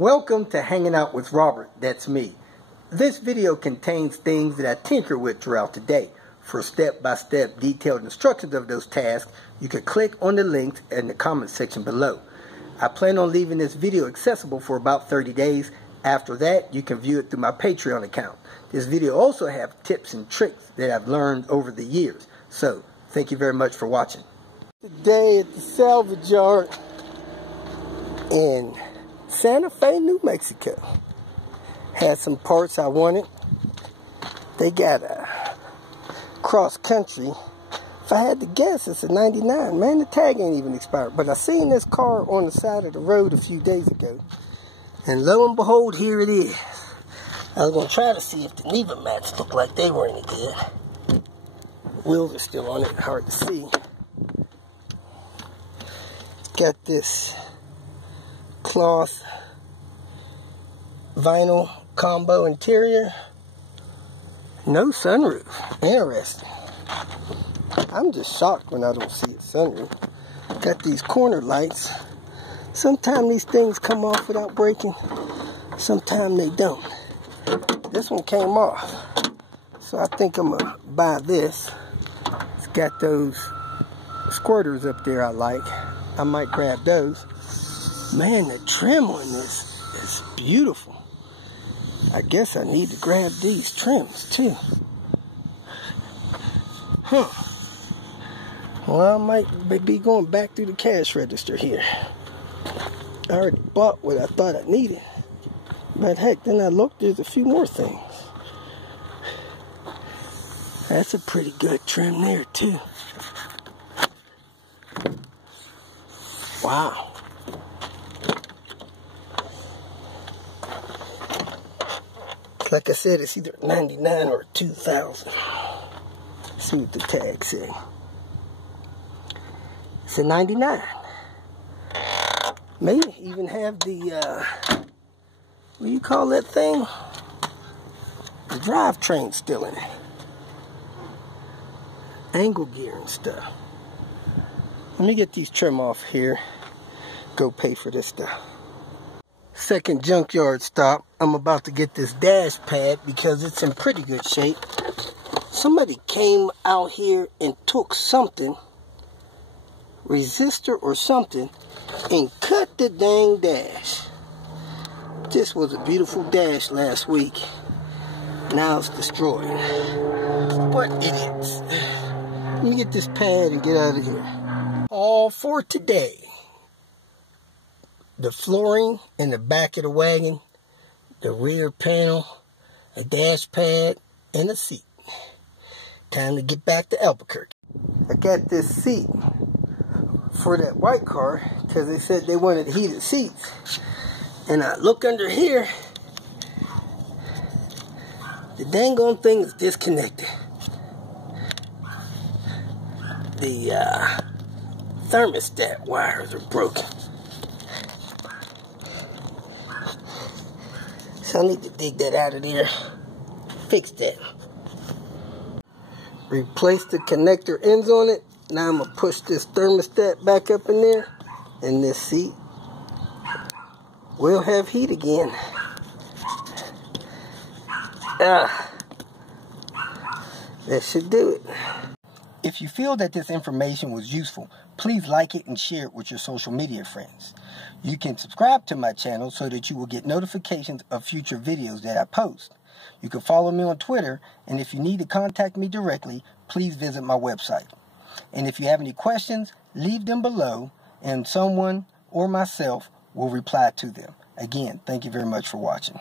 Welcome to Hanging Out with Robert, that's me. This video contains things that I tinker with throughout the day. For step-by-step detailed instructions of those tasks, you can click on the links in the comment section below. I plan on leaving this video accessible for about 30 days. After that, you can view it through my Patreon account. This video also has tips and tricks that I've learned over the years. So, thank you very much for watching. Today at the salvage yard in Santa Fe, New Mexico. Had some parts I wanted. They got a cross country. If I had to guess, it's a 99. Man, the tag ain't even expired. But I seen this car on the side of the road a few days ago. And lo and behold, here it is. I was going to try to see if the Neva mats look like they were any good. Wheels are still on it, hard to see. It's got this cloth vinyl combo interior. No sunroof. Interesting. I'm just shocked when I don't see a sunroof. Got these corner lights. Sometimes these things come off without breaking. Sometimes they don't. This one came off. So I think I'm going to buy this. It's got those squirters up there I like. I might grab those. Man, the trim on this is beautiful. I guess I need to grab these trims too. Well, I might be going back through the cash register here. I already bought what I thought I needed. But heck, then I looked, there's a few more things. That's a pretty good trim there too. Wow. Like I said, it's either 99 or 2000. See what the tag say. It's a 99. May even have the, what do you call that thing? The drivetrain still in it. Angle gear and stuff. Let me get these trim off here. Go pay for this stuff. Second junkyard stop. I'm about to get this dash pad because it's in pretty good shape. Somebody came out here and took something, resistor or something, and cut the dang dash. This was a beautiful dash last week. Now it's destroyed. What idiots. Let me get this pad and get out of here. All for today. The flooring in the back of the wagon, the rear panel, a dash pad, and a seat. Time to get back to Albuquerque. I got this seat for that white car because they said they wanted heated seats. And I look under here, the dang on thing is disconnected. The thermostat wires are broken. So I need to dig that out of there, fix that. Replace the connector ends on it. Now I'm going to push this thermostat back up in there. And this seat will have heat again. That should do it. If you feel that this information was useful, please like it and share it with your social media friends. You can subscribe to my channel so that you will get notifications of future videos that I post. You can follow me on Twitter, and if you need to contact me directly, please visit my website. And if you have any questions, leave them below, and someone or myself will reply to them. Again, thank you very much for watching.